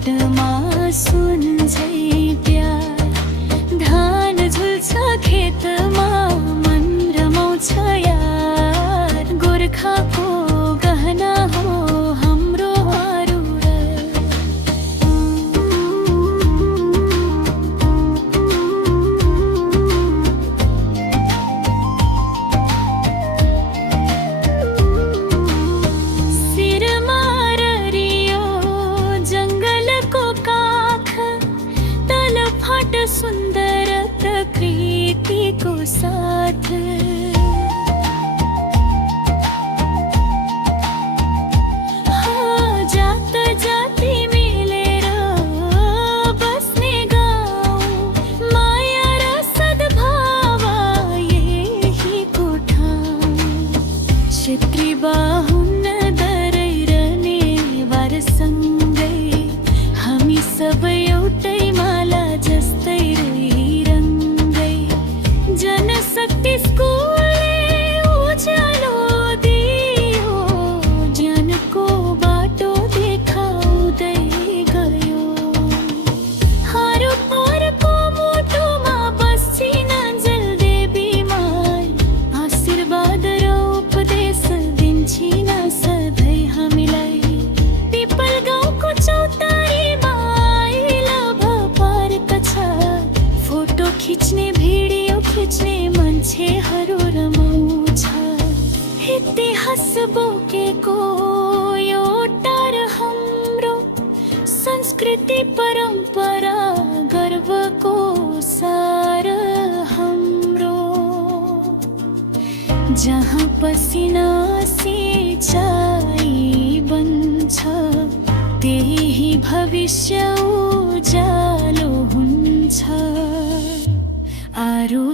बाटमा सुन्छै प्यार, धान झुल्छ खेतमा मन रमाउँछ यार। गोर्खाको गहना हो हाम्रो अरूरल। शिरमा ररियो जङ्गलको काख, तलफाट सुन्दर प्रकृतिको साथ। जात जाति मिलेर बस्ने गाउँ, माया र सद्भाव यहीको ठाउँ। क्षेत्री बाहुन दरै र नेवारसँगै हामी सबै एउटै माला जस्तै रङ्गै। जनशक्ति स्कुलले उज्यालो दियो, ज्ञानको बाटो देखाउँदै गयो। हरपरको मुटुमा बस्छिन् जलदेवी माई, आशीर्वाद र उपदेश दिन्छिन् सधैँ हामीलाई। पिपल गाउँको चौतारीमा आइलभ पार्क छ, फोटो खिच्ने भिडियो खिच्ने मान्छेहरू रमाउँछ। इतिहास बोकेको यो टार हाम्रो, संस्कृति परम्परा गर्वको सार हाम्रो। जहाँ पसिना सिँचाइ बन्छ, त्यही भविष्य उज्यालो हुन्छ। आरु